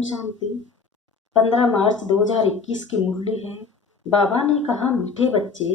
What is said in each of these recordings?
ओम शांति। 15 मार्च 2021 की मुरली है। बाबा ने कहा, मीठे बच्चे,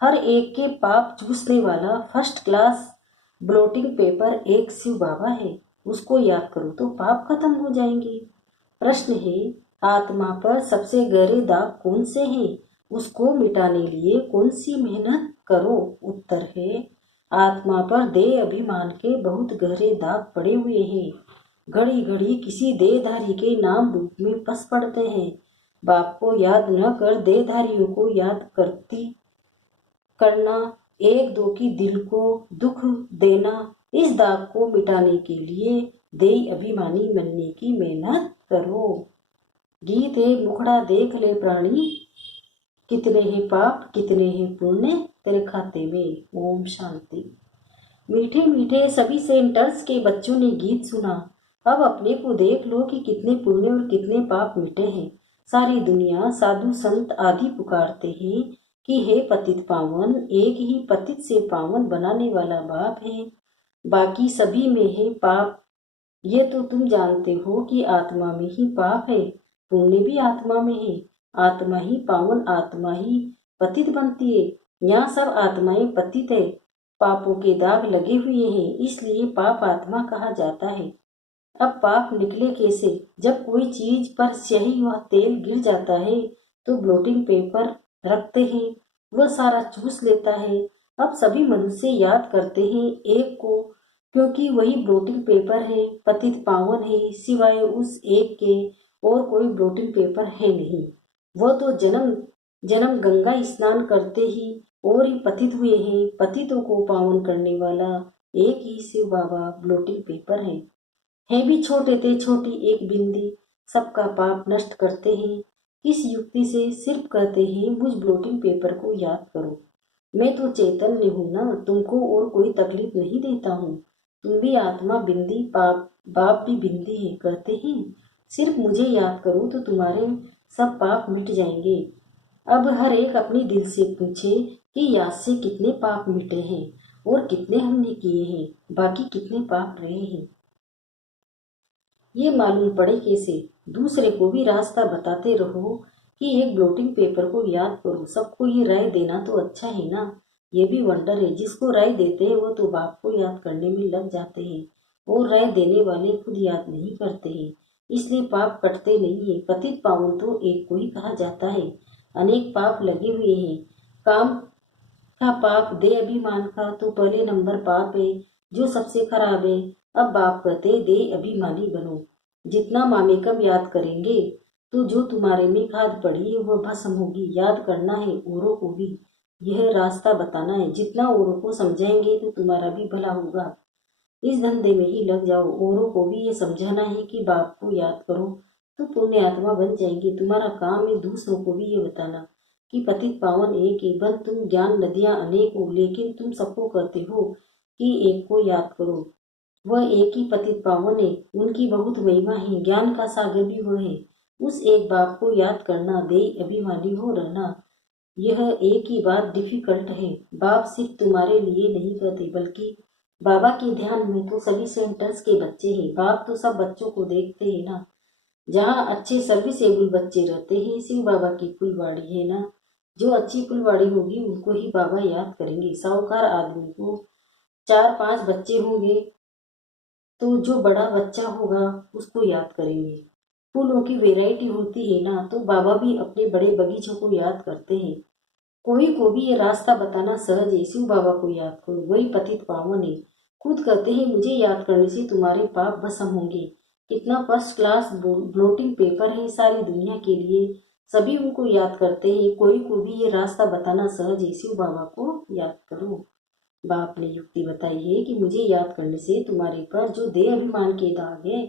हर एक के पाप चूसने वाला फर्स्ट क्लास ब्लोटिंग पेपर एक शिव बाबा है। उसको याद करो तो पाप खत्म हो जाएंगे। प्रश्न है, आत्मा पर सबसे गहरे दाग कौन से हैं? उसको मिटाने लिए कौन सी मेहनत करो? उत्तर है, आत्मा पर देह अभिमान के बहुत गहरे दाग पड़े हुए हैं। घड़ी घड़ी किसी देहधारी के नाम रूप में फंस पड़ते हैं। बाप को याद न कर देहधारियों को याद करना, एक दो की दिल को दुख देना, इस दाग को मिटाने के लिए देह अभिमानी बनने की मेहनत करो। गीत है, मुखड़ा देख ले प्राणी, कितने हैं पाप कितने हैं पुण्य तेरे खाते में। ओम शांति। मीठे मीठे सभी सेंटर्स के बच्चों ने गीत सुना। अब अपने को देख लो कि कितने पुण्य और कितने पाप मिटे हैं। सारी दुनिया साधु संत आदि पुकारते हैं कि हे पतित पावन, एक ही पतित से पावन बनाने वाला बाप है, बाकी सभी में है पाप। ये तो तुम जानते हो कि आत्मा में ही पाप है, पुण्य भी आत्मा में है। आत्मा ही पावन, आत्मा ही पतित बनती है। यहाँ सब आत्माएं पतित है, पापों के दाग लगे हुए हैं, इसलिए पाप आत्मा कहा जाता है। अब पाप निकले कैसे? जब कोई चीज पर स्याही व तेल गिर जाता है तो ब्लोटिंग पेपर रखते हैं, वह सारा चूस लेता है। अब सभी मनुष्य याद करते हैं एक को, क्योंकि वही ब्लोटिंग पेपर है, पतित पावन है। सिवाय उस एक के और कोई ब्लोटिंग पेपर है नहीं। वह तो जन्म जन्म गंगा स्नान करते ही और ही पतित हुए हैं। पतितों को पावन करने वाला एक ही शिव बाबा ब्लोटिंग पेपर है भी छोटे थे छोटी एक बिंदी, सबका पाप नष्ट करते हैं। किस युक्ति से? सिर्फ कहते हैं मुझ ब्लोटिंग पेपर को याद करो। मैं तो चैतन्य हूँ ना, तुमको और कोई तकलीफ नहीं देता हूँ। तुम भी आत्मा बिंदी, बाप भी बिंदी है, कहते हैं सिर्फ मुझे याद करो तो तुम्हारे सब पाप मिट जाएंगे। अब हर एक अपनी दिल से पूछे कि याद से कितने पाप मिटे हैं और कितने हमने किए हैं, बाकी कितने पाप रहे हैं। ये मालूम पड़े कैसे? दूसरे को भी रास्ता बताते रहो कि एक ब्लोटिंग पेपर को याद करो। सबको ये राय देना तो अच्छा है ना। ये भी वंडर है, जिसको राय देते हैं वो तो बाप को याद करने में लग जाते हैं और राय देने वाले खुद याद नहीं करते हैं, इसलिए पाप कटते नहीं है। पतित पावन तो एक को ही कहा जाता है। अनेक पाप लगे हुए हैं। काम का पाप, दे अभिमान का तो पहले नंबर पाप है, जो सबसे खराब है। अब बाप कहते दे अभिमानी बनो। जितना मामेकम याद करेंगे तो जो तुम्हारे में खाद पड़ी है वह भस्म होगी। याद करना है औरों को भी, यह रास्ता बताना है। जितना औरों को समझाएंगे तो तुम्हारा भी भला होगा। इस धंधे में ही लग जाओ। औरों को भी ये समझाना है कि बाप को याद करो तो पुण्य आत्मा बन जाएंगे। तुम्हारा काम है दूसरों को भी ये बताना कि पतित पावन एक है। बन तुम ज्ञान नदियां अनेक हो, लेकिन तुम सबको कहते हो कि एक को याद करो। वह एक ही पतित पावन है, उनकी बहुत महिमा है, ज्ञान का सागर भी वह है। उस एक बाप को याद करना, दे अभिमानी हो रहना, यह एक ही बात डिफिकल्ट है। बाप सिर्फ तुम्हारे लिए नहीं कहते, बल्कि बाबा के ध्यान में तो सभी सेंटर्स के बच्चे हैं। बाप तो सब बच्चों को देखते हैं ना। जहाँ अच्छे सर्विसेबल बच्चे रहते हैं, शिव बाबा की फुलवाड़ी है ना। जो अच्छी फुलवाड़ी होगी उनको ही बाबा याद करेंगे। साहूकार आदमी को 4-5 बच्चे होंगे तो जो बड़ा बच्चा होगा उसको याद करेंगे। फूलों की वैरायटी होती है ना, तो बाबा भी अपने बड़े बगीचों को याद करते हैं। कोई को भी ये रास्ता बताना सहज है। शिव बाबा को याद करो, वही पतित पावन है। खुद कहते हैं मुझे याद करने से तुम्हारे पाप भस्म होंगे। कितना फर्स्ट क्लास ब्लोटिंग पेपर है सारी दुनिया के लिए। सभी उनको याद करते हैं। कोई को भी ये रास्ता बताना सहज है। शिव बाबा को याद करो। बाप ने युक्ति बताई है कि मुझे याद करने से तुम्हारे पर जो देह अभिमान के दाग है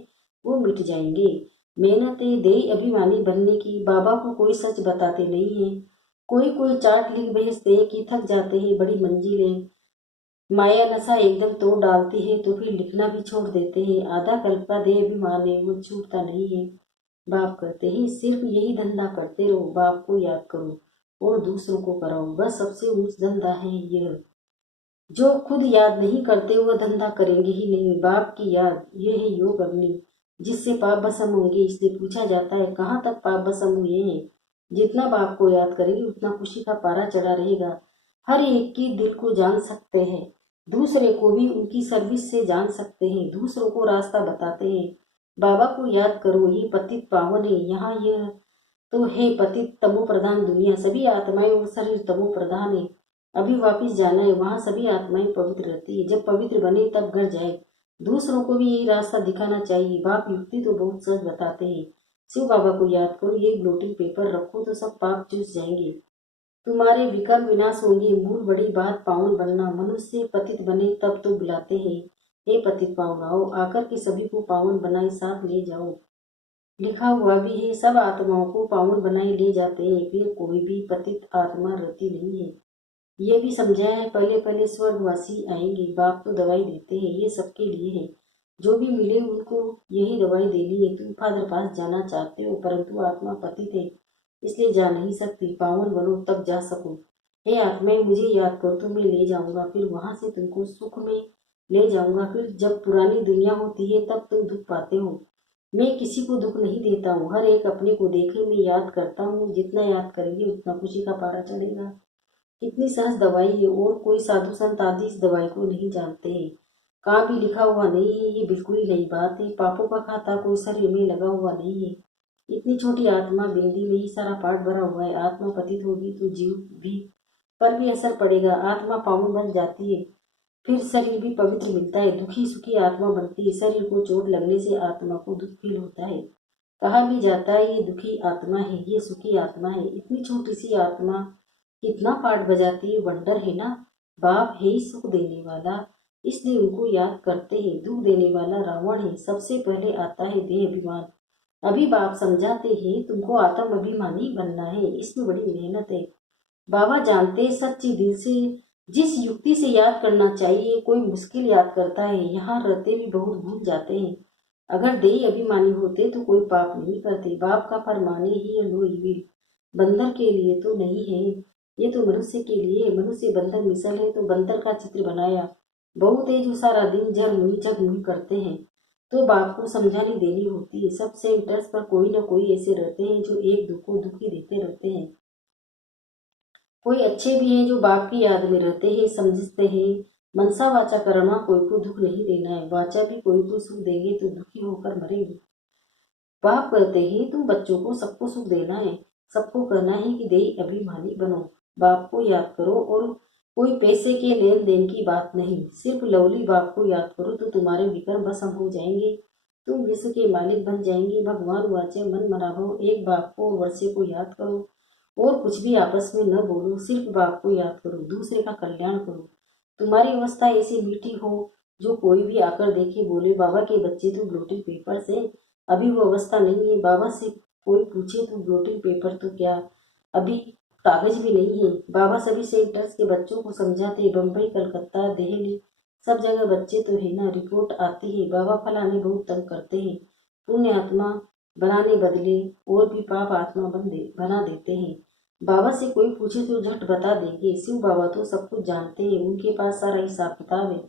वो मिट जाएंगे। मेहनत है देह अभिमानी बनने की। बाबा को कोई सच बताते नहीं है। कोई कोई चार्ट लिख भेजते हैं कि थक जाते हैं, बड़ी मंजिलें माया नशा एकदम तोड़ डालती है, तो फिर लिखना भी छोड़ देते हैं। आधा कल्प का देह अभिमान है, वो छूटता नहीं है। बाप कहते हैं सिर्फ यही धंधा करते रहो, बाप को याद करो और दूसरों को कराओ, बस सबसे ऊंच धंधा है यह। जो खुद याद नहीं करते वह धंधा करेंगे ही नहीं। बाप की याद, यह है योग अग्नि। जिससे पाप भस्म होंगे। इसलिए पूछा जाता है, कहाँ तक पाप भस्म हुए हैं। जितना बाप को याद करेंगे उतना खुशी का पारा चढ़ा रहेगा। हर एक के दिल को जान सकते हैं, दूसरे को भी उनकी सर्विस से जान सकते हैं, दूसरों को रास्ता बताते हैं। बाबा को याद करो, ये पतित पावन है। यहाँ यह तो है पतित तमो प्रधान दुनिया, सभी आत्माएं और शरीर तमो प्रधान है। अभी वापिस जाना है, वहाँ सभी आत्माएं पवित्र रहती है। जब पवित्र बने तब घर जाए। दूसरों को भी यही रास्ता दिखाना चाहिए। बाप युक्ति तो बहुत सहज बताते हैं। शिव बाबा को याद करो, ये ब्लोटिंग पेपर रखो तो सब पाप चूस जाएंगे, तुम्हारे विकर्म विनाश होंगे। मूल बड़ी बात पावन बनना, मनुष्य पतित बने तब तो बुलाते हैं, हे पतित पावन आओ, आकर के सभी को पावन बनाए साथ ले जाओ। लिखा हुआ भी है, सब आत्माओं को पावन बनाए ले जाते हैं, फिर कोई भी पतित आत्मा रहती नहीं है। ये भी समझाया है, पहले पहले स्वर्गवासी आएंगे। बाप तो दवाई देते हैं, ये सबके लिए है। जो भी मिले उनको यही दवाई देनी है। तुम फादर पास जाना चाहते हो, परंतु आत्मा पतित है, इसलिए जा नहीं सकती। पावन बनो तब जा सको। हे आत्माएं, मुझे याद करो तो मैं ले जाऊंगा, फिर वहां से तुमको सुख में ले जाऊंगा। फिर जब पुरानी दुनिया होती है तब तुम दुख पाते हो। मैं किसी को दुख नहीं देता हूँ, हर एक अपने को देखे मैं याद करता हूँ। जितना याद करेंगे उतना खुशी का पारा चढ़ेगा। कितनी सहज दवाई है, और कोई साधु संत आदि इस दवाई को नहीं जानते हैं। कहाँ भी लिखा हुआ नहीं है, ये बिल्कुल ही नई बात है। पापों का खाता कोई शरीर में लगा हुआ नहीं है। इतनी छोटी आत्मा बिंदी में ही सारा पाठ भरा हुआ है। आत्मा पतित होगी तो जीव भी पर भी असर पड़ेगा। आत्मा पावन बन जाती है, फिर शरीर भी पवित्र मिलता है। दुखी सुखी आत्मा बनती है। शरीर को चोट लगने से आत्मा को दुख फील होता है। कहा भी जाता है, ये दुखी आत्मा है, ये सुखी आत्मा है। इतनी छोटी सी आत्मा कितना पाठ बजाती है, वंडर है ना। बाप है ही सुख देने वाला, इसलिए उनको याद करते हैं। दुख देने वाला रावण है। सबसे पहले आता है देह अभिमान। अभी बाप समझाते हैं, तुमको आत्म अभिमानी बनना है, इसमें बड़ी मेहनत है। बाबा जानते हैं सच्ची दिल से जिस युक्ति से याद करना चाहिए। कोई मुश्किल याद करता है, यहाँ रहते भी बहुत भूल जाते हैं। अगर देही अभिमानी होते तो कोई पाप नहीं करते। बाप का फरमाने ही लो इविल, बंदर के लिए तो नहीं है, ये तो मनुष्य के लिए। मनुष्य बंदर मिसल है तो बंदर का चित्र बनाया। बहुत है जो सारा दिन जग मुही करते हैं, तो बाप को समझानी देनी होती है। सब सेंटर्स पर कोई न कोई ऐसे रहते हैं जो एक दुख को दुखी देते रहते हैं। कोई अच्छे भी हैं जो बाप की याद में रहते हैं, समझते हैं। मनसा वाचा करना, कोई को दुख नहीं देना है। वाचा भी कोई को सुख देंगे तो दुखी होकर मरेंगे। बाप कहते हैं, तुम बच्चों को सबको सुख देना है, सबको कहना है कि देही अभिमानी बनो। बाप को याद करो, और कोई पैसे के लेन देन की बात नहीं। सिर्फ लवली बाप को याद करो तो तुम्हारे विक्रम भस्म हो जाएंगे, तुम विश्व के मालिक बन जाएंगे। भगवान वाचे मन मनाभो, एक बाप को और वर्षे को याद करो, और कुछ भी आपस में न बोलो, सिर्फ बाप को याद करो, दूसरे का कल्याण करो। तुम्हारी अवस्था ऐसी मीठी हो जो कोई भी आकर देखे बोले, बाबा के बच्चे तो ब्लोटिंग पेपर से। अभी वो अवस्था नहीं है। बाबा से कोई पूछे तो ब्लोटिंग पेपर तो क्या, अभी कागज भी नहीं है। बाबा सभी सेंटर्स के बच्चों को समझाते, बम्बई कलकत्ता दिल्ली सब जगह बच्चे तो है ना। रिपोर्ट आती है, बाबा फलाने बहुत तंग करते हैं, पुण्य आत्मा बनाने बदले और भी पाप आत्मा बना देते हैं। बाबा से कोई पूछे तो झट बता देंगे। शिव बाबा तो सब कुछ जानते हैं, उनके पास सारा हिसाब किताब है।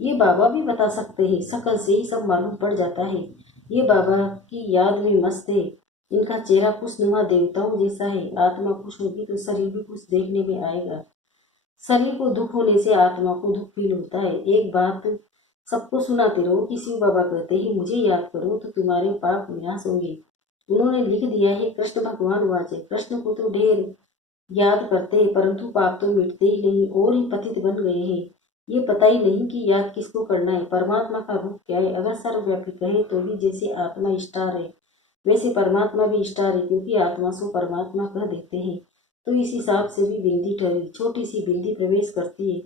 ये बाबा भी बता सकते हैं, शकल से ही सब मालूम पड़ जाता है। ये बाबा की याद में मस्त है। इनका चेहरा खुशनुमा देवताओं जैसा है। आत्मा खुश होगी तो शरीर भी खुश देखने में आएगा। शरीर को दुख होने से आत्मा को दुख फील होता है। एक बात सबको सुनाते रहो कि शिव बाबा कहते हैं, मुझे याद करो तो तुम्हारे पाप विनाश होंगे। उन्होंने लिख दिया है, कृष्ण भगवान वाचे। कृष्ण को तो ढेर याद करते हैं, परंतु पाप तो मिटते ही नहीं, और ही पतित बन गए हैं। ये पता ही नहीं कि याद किसको करना है। परमात्मा का रूप क्या है। अगर सर्वव्यापी कहे तो भी जैसे आत्मा स्टार है वैसे परमात्मा भी स्टार है, क्योंकि आत्मा सो परमात्मा कह देते हैं। तो इस हिसाब से भी बिंदी ठहरी, छोटी सी बिंदी प्रवेश करती है।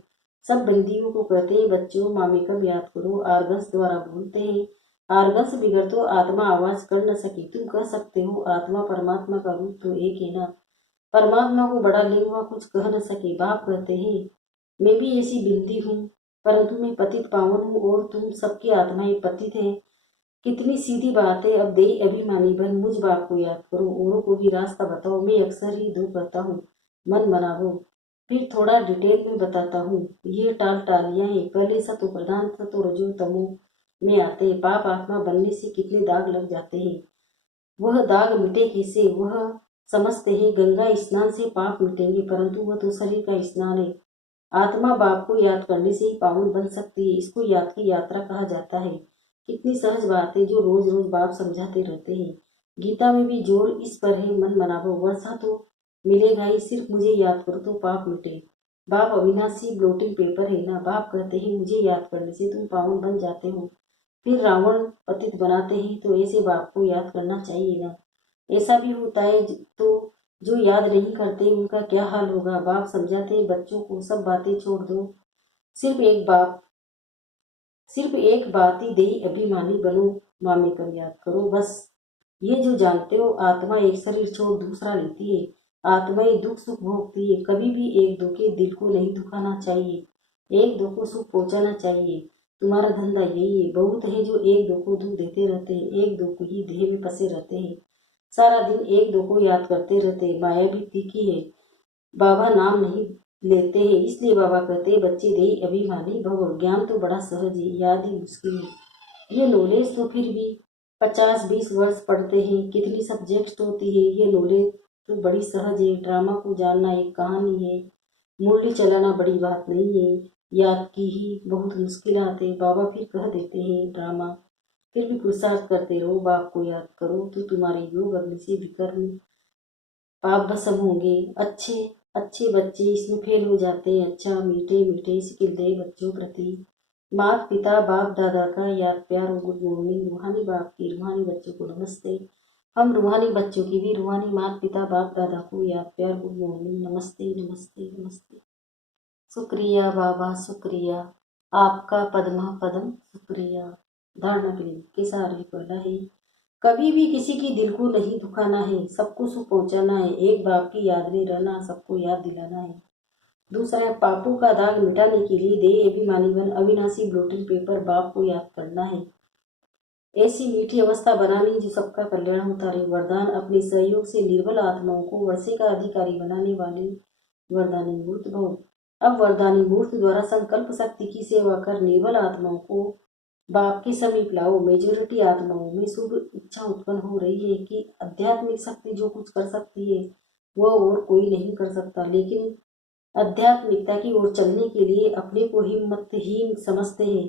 सब बंदियों को कहते हैं, बच्चों मामे कब याद करो। आर्गस द्वारा बोलते हैं, आर्गस बिगड़ तो आत्मा आवाज कर न सकी। तुम कह सकते हो, आत्मा परमात्मा का रूप तो एक है ना। परमात्मा को बड़ा लिंग हुआ कुछ कह न सके। बाप कहते हैं, मैं भी ऐसी बिंदी हूँ, परंतु मैं पतित पावन हूँ, और तुम सबकी आत्माएं पतित हैं। कितनी सीधी बात है। अब देही अभिमानी बन मुझ बाप को याद करो, औरों को भी रास्ता बताओ। मैं अक्सर ही दो कहता हूँ, मन बनाओ। फिर थोड़ा डिटेल में बताता हूँ। ये टालियां हैं। पहले सतो प्रधान, सतो रजो तमो, में आते हैं। पाप आत्मा बनने से कितने दाग लग जाते हैं, वह दाग मिटे कैसे? वह समझते हैं गंगा स्नान से पाप मिटेंगे, परंतु वह तो शरीर का स्नान है। आत्मा बाप को याद करने से ही पावन बन सकती है। इसको याद की यात्रा कहा जाता है। कितनी सहज बात है जो रोज रोज बाप समझाते रहते हैं। गीता में भी जोर इस पर है, मन बनावो, वर्षा तो मिलेगा ही, सिर्फ मुझे याद करो तो पाप मिटे। बाप अविनाशी ब्लोटिंग पेपर है ना। बाप कहते हैं मुझे याद करने से तुम पावन बन जाते हो। फिर रावण पतित बनाते हैं, तो ऐसे बाप को याद करना चाहिए ना। ऐसा भी होता है तो जो याद नहीं करते उनका क्या हाल होगा। बाप समझाते हैं बच्चों को सब बातें छोड़ दो, सिर्फ एक बाप सिर्फ एक बात ही दे, अभिमानी बनो, मामे कम याद करो, बस। ये जो जानते हो आत्मा एक शरीर छोड़ दूसरा लेती है। आत्माएं दुख सुख भोगती है। कभी भी एक दो के दिल को नहीं दुखाना चाहिए, एक दो को सुख पहुंचाना चाहिए। तुम्हारा धंधा यही है। बहुत है जो एक दो को दुख देते रहते हैं, एक दो को ही देह में फंसे रहते हैं, सारा दिन एक दो को याद करते रहते हैं। माया भी तीखी है, बाबा नाम नहीं लेते हैं, इसलिए बाबा कहते हैं बच्चे दे अभिमानी भव। ज्ञान तो बड़ा सहज है, याद ही मुश्किल है। ये नॉलेज तो फिर भी 50-20 वर्ष पढ़ते हैं, कितनी सब्जेक्ट होती है। ये नॉलेज तो बड़ी सहज है। ड्रामा को जानना एक कहानी है, मुरली चलाना बड़ी बात नहीं है। याद की ही बहुत मुश्किलात है। बाबा फिर कह देते हैं ड्रामा, फिर भी पुरुषार्थ करते रहो, बाप को याद करो तो तुम्हारे योग अग्नि से विकर्म पाप भस्म होंगे। अच्छे अच्छे बच्चे इसमें फेल हो जाते हैं। अच्छा मीठे मीठे सिकिल दे बच्चों प्रति माता पिता बाप दादा का याद प्यार और गुड मॉर्निंग। रूहानी बाप की रूहानी बच्चों को नमस्ते। हम रूहानी बच्चों की भी रूहानी माता पिता बाप दादा को याद प्यार गुड मॉर्निंग, नमस्ते नमस्ते नमस्ते। शुक्रिया बाबा, शुक्रिया आपका पद्मा पद्म, शुक्रिया। धारणा के लिए कैसा रही पहला है, कभी भी किसी की दिल को नहीं दुखाना है, सबको सुख पहुंचाना है। एक बाप की याद में रहना, सबको याद दिलाना है। दूसरा है पापों का दाग मिटाने के लिए दे अभिमानी बन, अविनाशी ब्लोटिंग पेपर बाप को याद करना है। ऐसी मीठी अवस्था बनानी जो सबका कल्याण होता रहे। वरदान अपने सहयोग से निर्बल आत्माओं को वर्षे का अधिकारी बनाने वाले वरदानी मूर्त भव। अब वरदानी मूर्त द्वारा संकल्प शक्ति की सेवा कर निर्बल आत्माओं को बाप के समीप लाओ। मेजोरिटी आत्माओं में शुभ इच्छा उत्पन्न हो रही है कि आध्यात्मिक शक्ति जो कुछ कर सकती है वह और कोई नहीं कर सकता, लेकिन आध्यात्मिकता की ओर चलने के लिए अपने को हिम्मतहीन समझते हैं।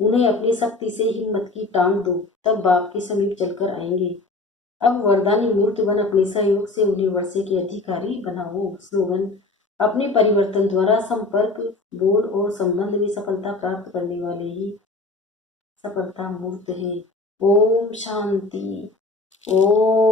उन्हें अपनी शक्ति से हिम्मत की टांग दो, तब बाप के समीप चलकर आएंगे। अब वरदानी मूर्त बन अपने सहयोग से उन्हें वर्षे के अधिकारी बनाओ। स्लोगन, अपने परिवर्तन द्वारा संपर्क, बोल और संबंध में सफलता प्राप्त करने वाले ही सफलता मूर्त है। ओम शांति। ओम